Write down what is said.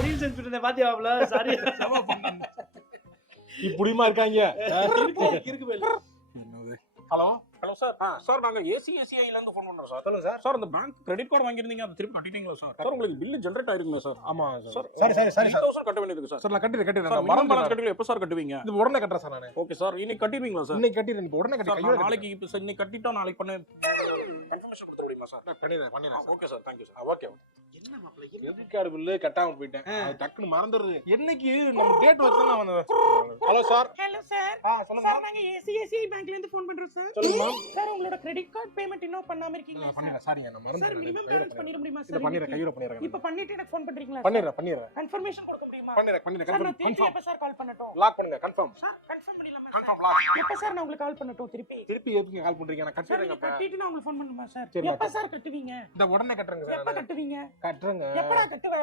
Reels அனுப்பிட்டு பாத்தியாப்ல sorry இப்படிமா இருக்காங்க. இருக்கு ஹலோ ஹலோ சார். சார் நாங்க ஏசிஐல இருந்து ஃபோன் பண்றோம் சார். சொல்லுங்க சார். சார் அந்த பேங்க் கிரெடிட் கார்டு வாங்கிருந்தீங்க அது திருப்பி கட்டிட்டீங்களா சார்? சார் உங்களுக்கு பில் ஜெனரேட் ஆயிருக்குங்க சார். ஆமா சார். சரி 3000 கட்ட வேண்டியது சார். சார் நான் கட்டிடுறேன் சார் மினிமம் பேலன்ஸ் கட்டல எப்ப சார் கட்டுவீங்க? இது உடனே கட்டுறேன் சார் நானு. ஓகே சார் இன்னைக்கு கட்டிடுவீங்களா சார்? இன்னைக்கு கட்டிடுறேன். இப்போ உடனே கட்டி கையோட நாளைக்கு இப்போ சார் இன்னைக்கு கட்டிட்டா நாளைக்கு பண்ண கன்ஃபர்மேஷன் கொடுத்து முடியுமா சார்? பண்ணிடுறேன். Okay sir thank you sir. Okay. என்ன மாப்ள கிரெடிட் கார்டு பில்லு கட்டாம போயிட்டேன். அது டக்குன்னு மறந்துடுது. என்னைக்கு நம்ம டேட் வச்சு நான் வந்தேன். Hello sir. Hello sir. சொல்லுங்க. சார் நாங்க ஏசிஐ பேங்க்ல இருந்து ஃபோன் பண்றோம் சார். சொல்லுங்க. சார் உங்களோட கிரெடிட் கார்டு பேமெண்ட் இன்னும் பண்ணாம இருக்கீங்க சார். பண்ணிடுறேன். சாரிங்க நான் சார் மறந்துட்டேன். மினிமம் பேலன்ஸ் பண்ணிர முடியுமா இத சார்? பண்ணிடுறேன். கையோட பண்ணிடுறேன். இப்ப பண்ணிட்டு எனக்கு ஃபோன் பண்றீங்களா? பண்ணிடுறேன். கன்ஃபர்மேஷன் கொடுக்க முடியுமா? பண்ணிடுறேன். சார் நான் திருப்பி கன்ஃபார்ம். எப்ப சார் கால் பண்ணட்டும்? லாக் பண்ணுங்க. கன்ஃபார்ம். சார் கன்ஃபார்ம் பண்ணிடலாமா? Confirm lock. எப்ப சார் நான் உங்களுக்கு கால் பண்ணட்டும் திருப்பி? திருப்பி எப்பங்க கால் பண்றீங்க? நான் சார் கட்டிடுறேங்க. நீங்க கட்டிட்டு நான் உங்களுக்கு ஃபோன் பண்ணுமா சார்? சரி, எப்ப சார் கட்டுவீங்க? இந்த உடனே கட்டுறேங்க சார். எப்ப கட்டுவீங்க? கட்டுறேங்க. எப்படா கட்டுவ?